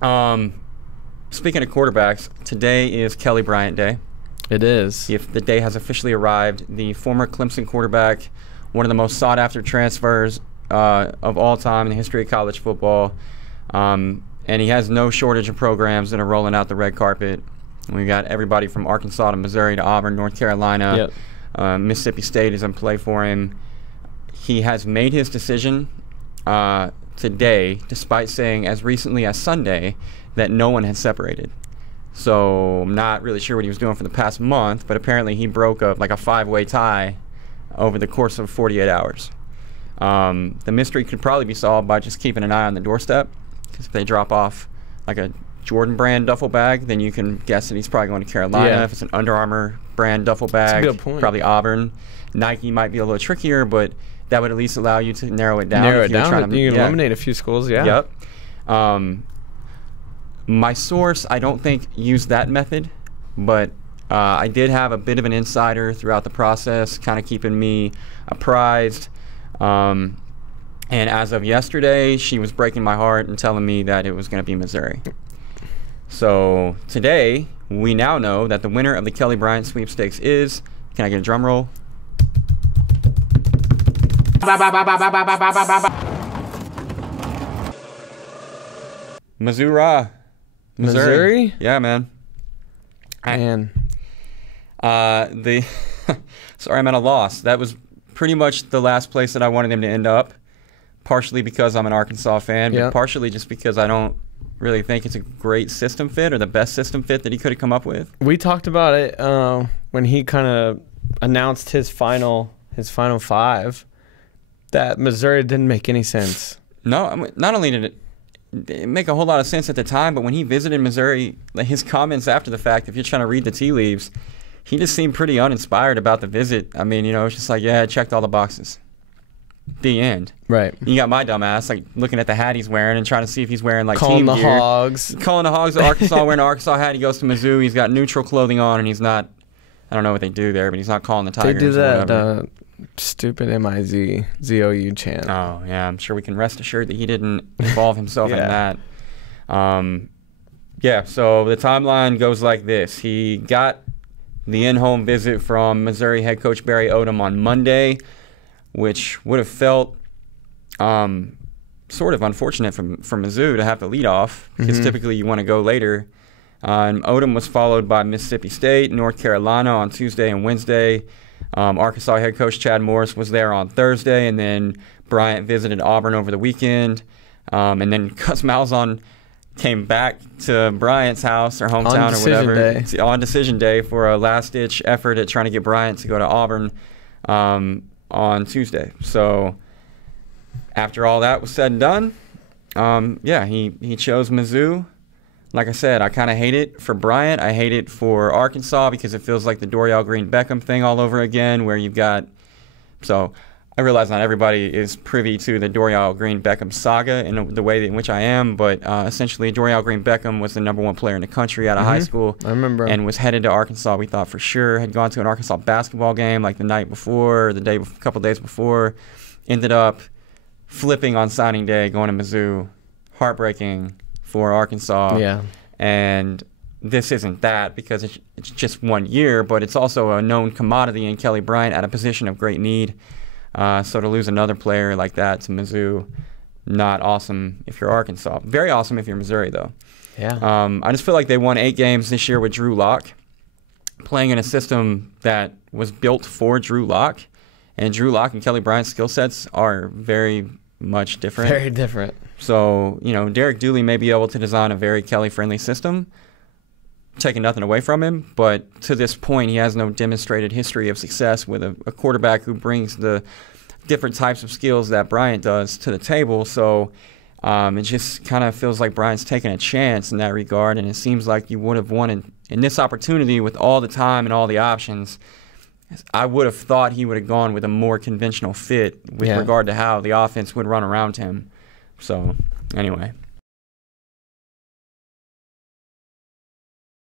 Speaking of quarterbacks, today is Kelly Bryant Day. It is. If the day has officially arrived, the former Clemson quarterback, one of the most sought-after transfers of all time in the history of college football, and he has no shortage of programs that are rolling out the red carpet. We got everybody from Arkansas to Missouri to Auburn, North Carolina. Yep. Mississippi State is in play for him. He has made his decision today, despite saying as recently as Sunday that no one had separated. So I'm not really sure what he was doing for the past month, but apparently he broke up like a 5-way tie over the course of 48 hours. The mystery could probably be solved by just keeping an eye on the doorstep, because if they drop off like a Jordan brand duffel bag, then you can guess that he's probably going to Carolina. Yeah. If it's an Under Armour brand duffel bag, That's a good point. Probably Auburn. Nike might be a little trickier, but that would at least allow you to narrow it down. Narrow if it you're down. trying to, You can eliminate a few schools, yeah. Yep. My source, I don't think, used that method, but I did have a bit of an insider throughout the process, kind of keeping me apprised. And as of yesterday, she was breaking my heart and telling me that it was going to be Missouri. So today, we now know that the winner of the Kelly Bryant sweepstakes is, can I get a drum roll? Missouri. Missouri? Yeah, man. Man. Sorry, I'm at a loss. That was pretty much the last place that I wanted him to end up, partially because I'm an Arkansas fan, but partially just because I don't really think it's a great system fit or the best system fit that he could have come up with. We talked about it when he kind of announced his final five, that Missouri didn't make any sense. No, I mean, not only did it make a whole lot of sense at the time, but when he visited Missouri, like his comments after the fact, if you're trying to read the tea leaves, he just seemed pretty uninspired about the visit. I mean, it's just like, yeah, I checked all the boxes. The end. Right. You got my dumb ass like looking at the hat he's wearing and trying to see if he's wearing like calling team the gear. Hogs. Calling the Hogs of Arkansas, wearing an Arkansas hat. He goes to Mizzou. He's got neutral clothing on, and he's not, I don't know what they do there, but he's not calling the Tigers. They do or that stupid M-I-Z-Z-O-U chant. Oh, yeah. I'm sure we can rest assured that he didn't involve himself in that. Yeah, so the timeline goes like this. He got the in-home visit from Missouri head coach Barry Odom on Monday, which would have felt sort of unfortunate for Mizzou to have the lead off, because typically you want to go later. And Odom was followed by Mississippi State, North Carolina on Tuesday and Wednesday. Arkansas head coach Chad Morris was there on Thursday, and then Bryant visited Auburn over the weekend. And then Gus Malzahn came back to Bryant's house or hometown or whatever on decision day for a last-ditch effort at trying to get Bryant to go to Auburn on Tuesday. So after all that was said and done, yeah, he chose Mizzou. Like I said, I kind of hate it for Bryant. I hate it for Arkansas because it feels like the Dorial Green-Beckham thing all over again, where you've got – so I realize not everybody is privy to the Dorial Green-Beckham saga in the way in which I am, but essentially Dorial Green-Beckham was the #1 player in the country out of high school. I remember. And was headed to Arkansas, we thought for sure. Had gone to an Arkansas basketball game like the night before, or a couple days before. Ended up flipping on signing day, going to Mizzou. Heartbreaking for Arkansas. Yeah. And this isn't that, because it's just 1 year, but it's also a known commodity in Kelly Bryant at a position of great need. So to lose another player like that to Mizzou, not awesome if you're Arkansas. Very awesome if you're Missouri, though. Yeah. I just feel like they won 8 games this year with Drew Lock, playing in a system that was built for Drew Lock. And Drew Lock and Kelly Bryant's skill sets are very much different. Very different. So, Derek Dooley may be able to design a very Kelly-friendly system, taking nothing away from him, but to this point, he has no demonstrated history of success with a quarterback who brings the different types of skills that Bryant does to the table. So it just kind of feels like Bryant's taking a chance in that regard, and it seems like you would have wanted, in this opportunity with all the time and all the options, I would have thought he would have gone with a more conventional fit with regard to how the offense would run around him. So, anyway.